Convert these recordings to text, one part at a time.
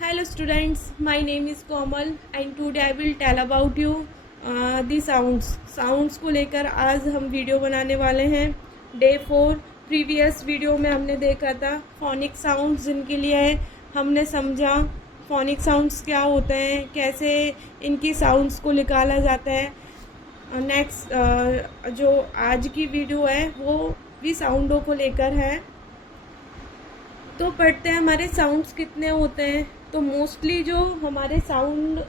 Hello students, my name is Komal and today I will tell about you the sounds. Sounds को लेकर आज हम video बनाने वाले हैं. डे 4 प्रीवियस वीडियो में हमने देखा था फोनिक साउंड्स जिनके लिए है. हमने समझा फोनिक साउंड्स क्या होते हैं, कैसे इनकी साउंड्स को निकाला जाता है. नेक्स्ट जो आज की वीडियो है वो भी साउंडों को लेकर है. तो पढ़ते हैं हमारे साउंड्स कितने होते हैं. तो मोस्टली जो हमारे साउंड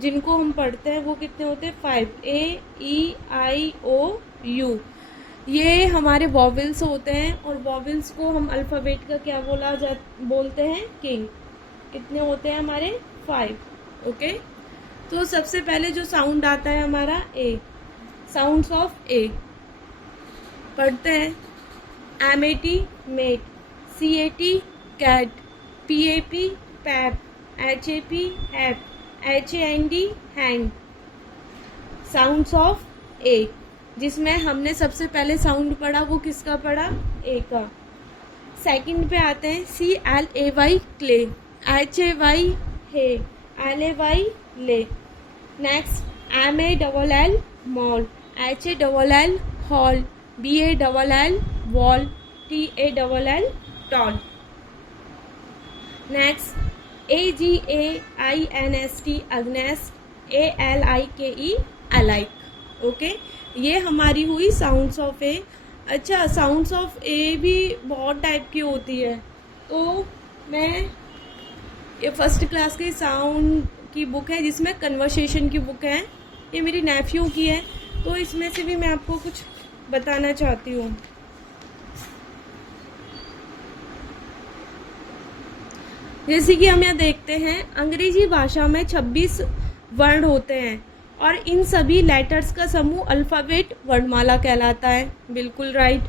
जिनको हम पढ़ते हैं वो कितने होते हैं 5. ए ई आई ओ यू ये हमारे वॉवेल्स होते हैं और वॉवेल्स को हम अल्फ़ाबेट का क्या बोलते हैं किंग. कितने होते हैं हमारे 5. ओके. तो सबसे पहले जो साउंड आता है हमारा ए. साउंड्स ऑफ ए पढ़ते हैं. MAT mat, CAT cat, PAP pap, HAP hap, HAND hand. Sounds of A जिसमें हमने सबसे पहले साउंड पढ़ा वो किसका पढ़ा, ए का. सेकंड पे आते हैं CLAY clay, HAY hay, LAY lay. Next MALL mall, HALL hall, BALL wall, TALL tall. Next AGAINST against, ALIKE alike. Okay. ये हमारी हुई साउंड्स ऑफ ए. अच्छा, साउंड्स ऑफ ए भी बहुत टाइप की होती है. तो मैं ये फर्स्ट क्लास की साउंड की बुक है जिसमें कन्वर्सेशन की बुक है. ये मेरी नेफ्यू की है तो इसमें से भी मैं आपको कुछ बताना चाहती हूँ. जैसे कि हम यहाँ देखते हैं अंग्रेजी भाषा में 26 वर्ण होते हैं और इन सभी लेटर्स का समूह अल्फ़ाबेट वर्णमाला कहलाता है. बिल्कुल राइट.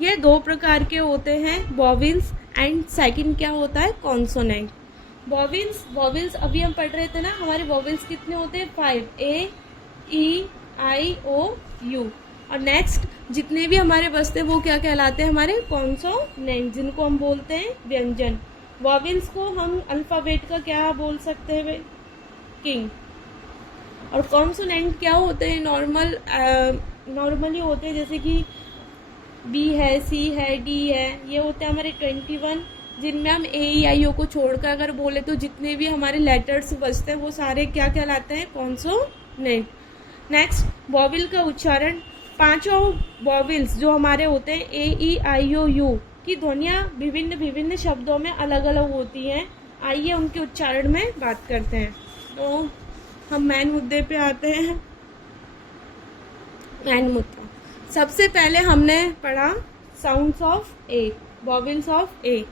ये दो प्रकार के होते हैं, वॉवेल्स एंड सेकंड क्या होता है, कॉन्सोनेंट. वॉवेल्स अभी हम पढ़ रहे थे ना, हमारे वॉवेल्स कितने होते हैं 5. A E I O U. और नेक्स्ट जितने भी हमारे बचते हैं वो क्या कहलाते हैं, हमारे कॉन्सोनेंट जिनको हम बोलते हैं व्यंजन. वॉवेल्स को हम अल्फ़ाबेट का क्या बोल सकते हैं, किंग. और कॉन्सोनेंट क्या होते हैं, नॉर्मली होते हैं जैसे कि बी है, सी है, डी है. ये होते हैं हमारे 21 जिनमें हम AEIO को छोड़कर अगर बोले तो जितने भी हमारे लेटर्स बचते हैं वो सारे क्या कहलाते हैं, कॉन्सोनेंट. नेक्स्ट वॉवेल का उच्चारण. पांचों वॉवेल्स जो हमारे होते हैं AEIOU की ध्वनियाँ विभिन्न शब्दों में अलग अलग होती हैं. आइए उनके उच्चारण में बात करते हैं. तो हम मेन मुद्दे पे आते हैं. मेन मुद्दा सबसे पहले हमने पढ़ा sounds of A, vowels of A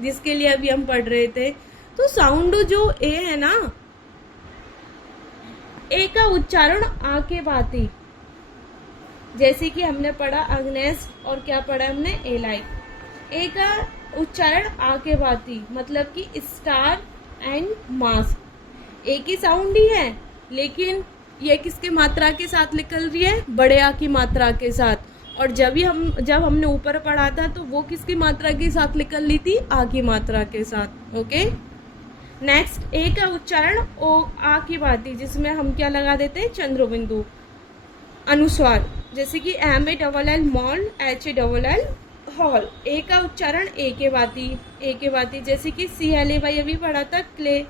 जिसके लिए अभी हम पढ़ रहे थे. तो साउंड जो ए है ना, ए का उच्चारण आ के बाती. जैसे कि हमने पढ़ा अग्नेस और क्या पढ़ा हमने एलाइक. ए का उच्चारण आ के बाती मतलब कि स्टार एंड मास्क. ए की साउंड ही है लेकिन ये किसके मात्रा के साथ निकल रही है, बड़े आ की मात्रा के साथ. और जब हमने ऊपर पढ़ा था तो वो किसकी मात्रा के साथ निकल ली थी, आ की मात्रा के साथ. ओके. नेक्स्ट ए का उच्चारण ओ आ की बाती जिसमें हम क्या लगा देते हैं, चंद्रबिंदु. अनुस्वार जैसे कि MALL मॉल, HALL हॉल. ए का उच्चारण ए के बाती जैसे कि CLAY अभी पढ़ा था क्ले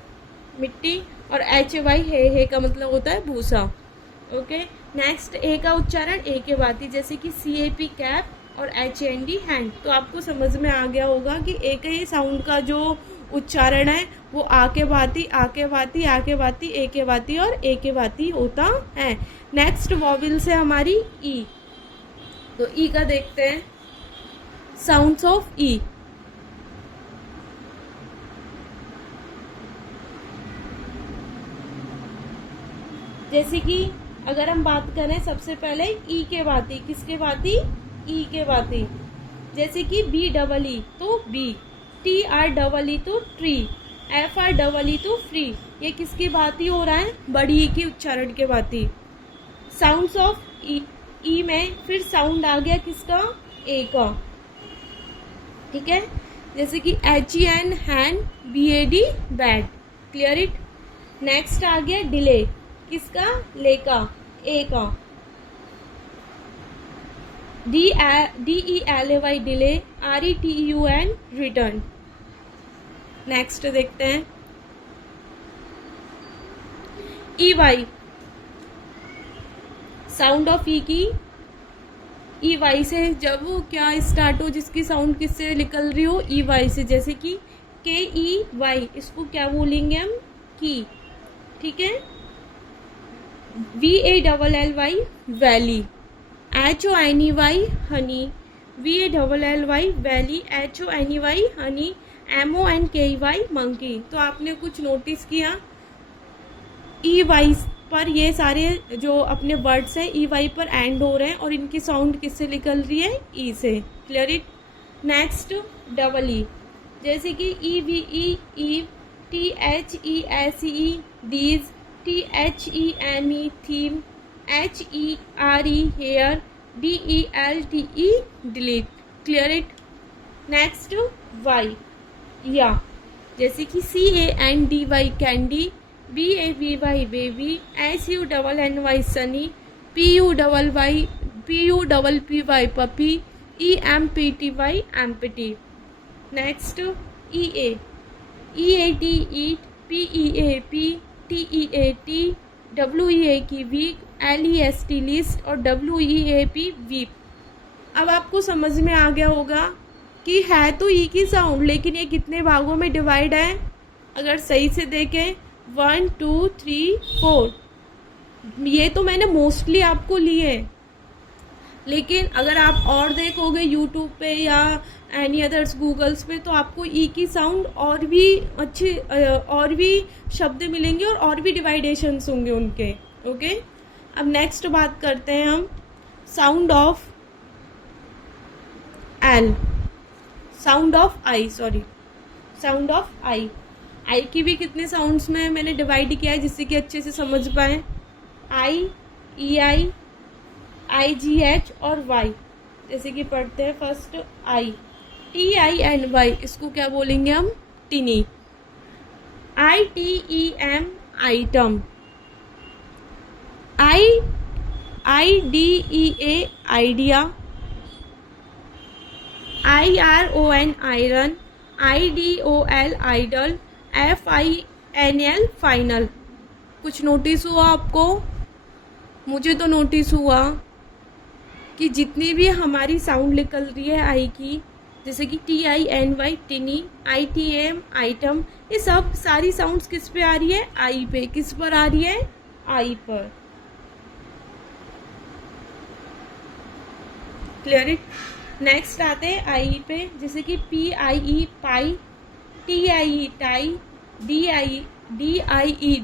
मिट्टी और HAY हे का मतलब होता है भूसा. ओके. नेक्स्ट ए का उच्चारण ए के बाती जैसे कि CAP कैप और HAND हैंड. तो आपको समझ में आ गया होगा कि ए के ही साउंड का जो उच्चारण है वो आ के बाती ए के बाती और ए के बाती होता है. नेक्स्ट वॉवेल से हमारी ई. तो ई का देखते हैं. साउंड्स ऑफ ई. जैसे कि अगर हम बात करें सबसे पहले ई के बाती, किसके बाती, ई के बाती. जैसे कि BEE तो बी, TREE तो ट्री, FREE तो फ्री. ये किसकी बाती हो रहा है, बड़ी ई के उच्चारण के बाती. साउंड्स ऑफ ई में फिर साउंड आ गया किसका, ए का. ठीक है. जैसे कि HEN hand, BAD bad. Clear it. Next आ गया डिले, किसका, ले का, ए का, DELAY delay, RETUN return. Next देखते हैं EY, साउंड ऑफ ई की, EY से जब वो क्या स्टार्ट हो, जिसकी साउंड किससे निकल रही हो, EY से, जैसे कि KEY, इसको क्या बोलेंगे हम, की, ठीक है। VALLY valley, HONEY Honey, VALLY valley, HONEY Honey, MONKEY monkey. तो आपने कुछ नोटिस किया, EY पर ये सारे जो अपने वर्ड्स हैं EY पर एंड हो रहे हैं और इनकी साउंड किससे निकल रही है, ई से। Clear it. Next double E, जैसे कि EVE eve, THESE these, THEME theme, HERE here, DELTE delete. Clear it. Next Y, या, जैसे कि CANDY candy, BABY baby, SUNNY sunny, PUPPY puppy, EMPTY empty. Next EA, EAT eat, PEAP, TEAT, WEA की week, LEST least और WEAP weep. अब आपको समझ में आ गया होगा कि है तो ई की साउंड, लेकिन ये कितने भागों में डिवाइड है। अगर सही से देखें 1 2 3 4, ये तो मैंने मोस्टली आपको लिए, लेकिन अगर आप और देखोगे यूट्यूब पे या एनी अदर्स गूगल्स पे, तो आपको ई की साउंड और भी अच्छे और भी शब्द मिलेंगे और भी डिवाइडेशंस होंगे उनके। ओके, अब नेक्स्ट बात करते हैं हम sound of L, sound of I, sound of I. I की भी कितने साउंड्स में मैंने डिवाइड किया है जिससे कि अच्छे से समझ पाए। आई, EI, IGH और वाई। जैसे कि पढ़ते हैं फर्स्ट आई, TINY, इसको क्या बोलेंगे हम, tiny. ITEM item, IDEA idea, IRON iron, IDOL idol, FINL final. कुछ नोटिस हुआ आपको? मुझे तो नोटिस हुआ कि जितनी भी हमारी साउंड निकल रही है आई की, जैसे कि TINY टिनी, ITM आइटम, ये सब सारी साउंड्स किस पे आ रही है, आई पे। किस पर आ रही है, आई पर। Clear it. नेक्स्ट आते हैं आई पे, जैसे कि PIE pie, TIE tie, DIE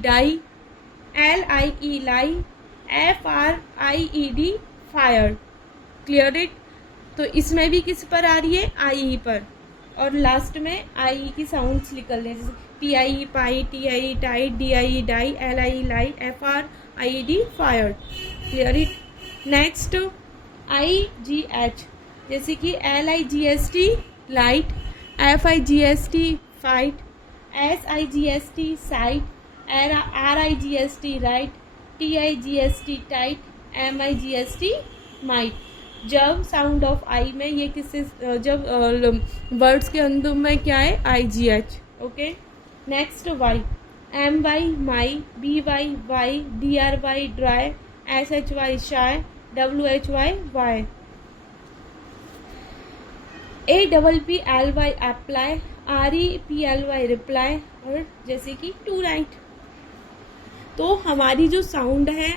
die, LIE lie, FRIED fire. Clear it. तो इसमें भी किस पर आ रही है, आई पर। और लास्ट में आई की साउंड्स निकल रही है, जैसे PIE pie, TIE tie, DIE die, LIE lie, FRIED fire. Clear it. Next IGH, जैसे कि LIGST light, FIGST fight, SIGST sight, RIGST right, TIGST tight, MIGST might. जब साउंड ऑफ आई में ये किससे, जब वर्ड्स के अंदर में क्या है, IGH। Okay. Next Y, MY my, BY Y, DRY dry, SHY shy, WHY Y. APPLY apply, REPLY reply, और जैसे कि टू राइट। तो हमारी जो साउंड है,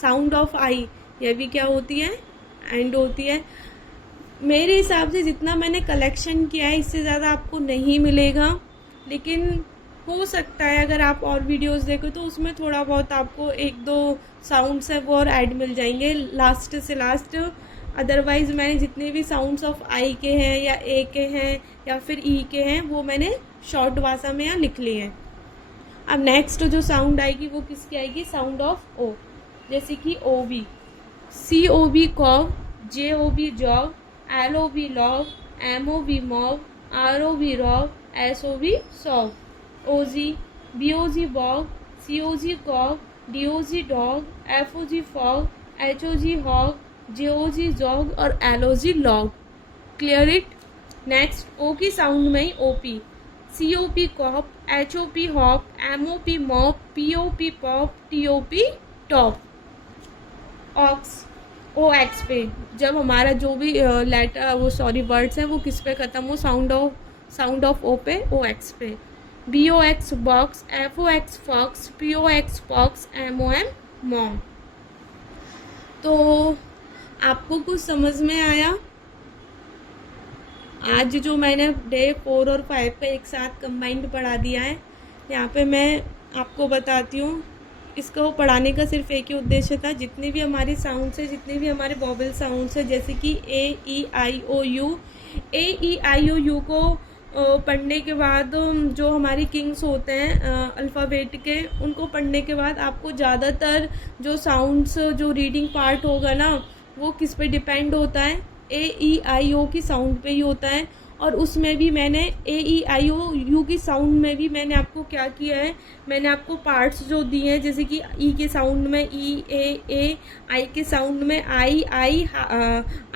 साउंड ऑफ आई, यह भी क्या होती है, एंड होती है। मेरे हिसाब से जितना मैंने कलेक्शन किया है इससे ज़्यादा आपको नहीं मिलेगा, लेकिन हो सकता है अगर आप और वीडियोस देखो तो उसमें थोड़ा बहुत आपको एक दो साउंड्स है वो और ऐड मिल जाएंगे लास्ट से लास्ट। अदरवाइज़ मैंने जितने भी साउंड्स ऑफ आई के हैं या ए के हैं या फिर ई के हैं वो मैंने शॉर्ट भाषा में यहाँ लिख लिए हैं। अब नेक्स्ट जो साउंड आएगी वो किसकी आएगी, साउंड ऑफ ओ, जैसे कि OB, COB कॉव, JOB job, LOB low, MOB mauve, ROB Rao, SOB सॉव, OG BOG bog, COG cog, DOG dog, FOG fog, HOG hog, JOG jog और LOG log. Clear it. Next O की sound में ही OP, COP cop, HOP hop, MOP mop, POP pop, TOP top. Ox OX पे जब हमारा जो भी letter words हैं वो किस पे ख़त्म हो, साउंड ऑफ O पे, OX पे. BOX box, FOX fox, POX pox, MOM mom. तो आपको कुछ समझ में आया? आज जो मैंने डे 4 और 5 का एक साथ कंबाइंड पढ़ा दिया है, यहाँ पे मैं आपको बताती हूँ. इसको पढ़ाने का सिर्फ एक ही उद्देश्य था, जितने भी हमारे साउंड्स है, जितने भी हमारे वॉवेल साउंड्स है, जैसे कि A E I O U को पढ़ने के बाद जो हमारे किंग्स होते हैं अल्फ़ाबेट के, उनको पढ़ने के बाद आपको ज़्यादातर जो साउंड्स, जो रीडिंग पार्ट होगा ना, वो किस पे डिपेंड होता है, AEIO की साउंड पे ही होता है. और उसमें भी मैंने AEIOU की साउंड में भी मैंने आपको क्या किया है, मैंने आपको पार्ट्स जो दिए हैं, जैसे कि E के साउंड में E, I के साउंड में I,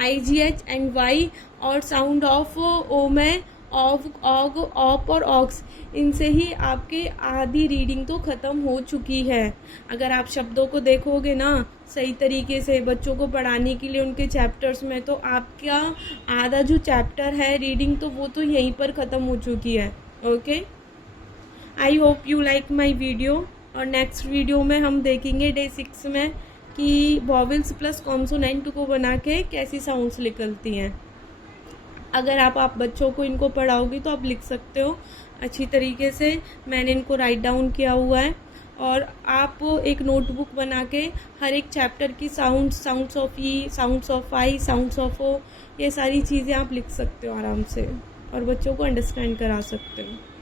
IGH एंड Y, और साउंड ऑफ O में ऑफ, ऑग, ऑप और ऑक्स. इनसे ही आपके आधी रीडिंग तो ख़त्म हो चुकी है. अगर आप शब्दों को देखोगे ना सही तरीके से बच्चों को पढ़ाने के लिए उनके चैप्टर्स में, तो आपका आधा जो चैप्टर है रीडिंग, तो वो तो यहीं पर ख़त्म हो चुकी है. Okay, I hope you like my video. और नेक्स्ट वीडियो में हम देखेंगे डे 6 में कि वॉवेल्स प्लस कॉन्सोनेंट को बना के कैसी साउंड्स निकलती हैं. अगर आप बच्चों को इनको पढ़ाओगी तो आप लिख सकते हो अच्छी तरीके से. मैंने इनको राइट डाउन किया हुआ है, और आप एक नोटबुक बना के हर एक चैप्टर की sounds of E, sounds of I, sounds of O, ये सारी चीज़ें आप लिख सकते हो आराम से, और बच्चों को अंडरस्टैंड करा सकते हो.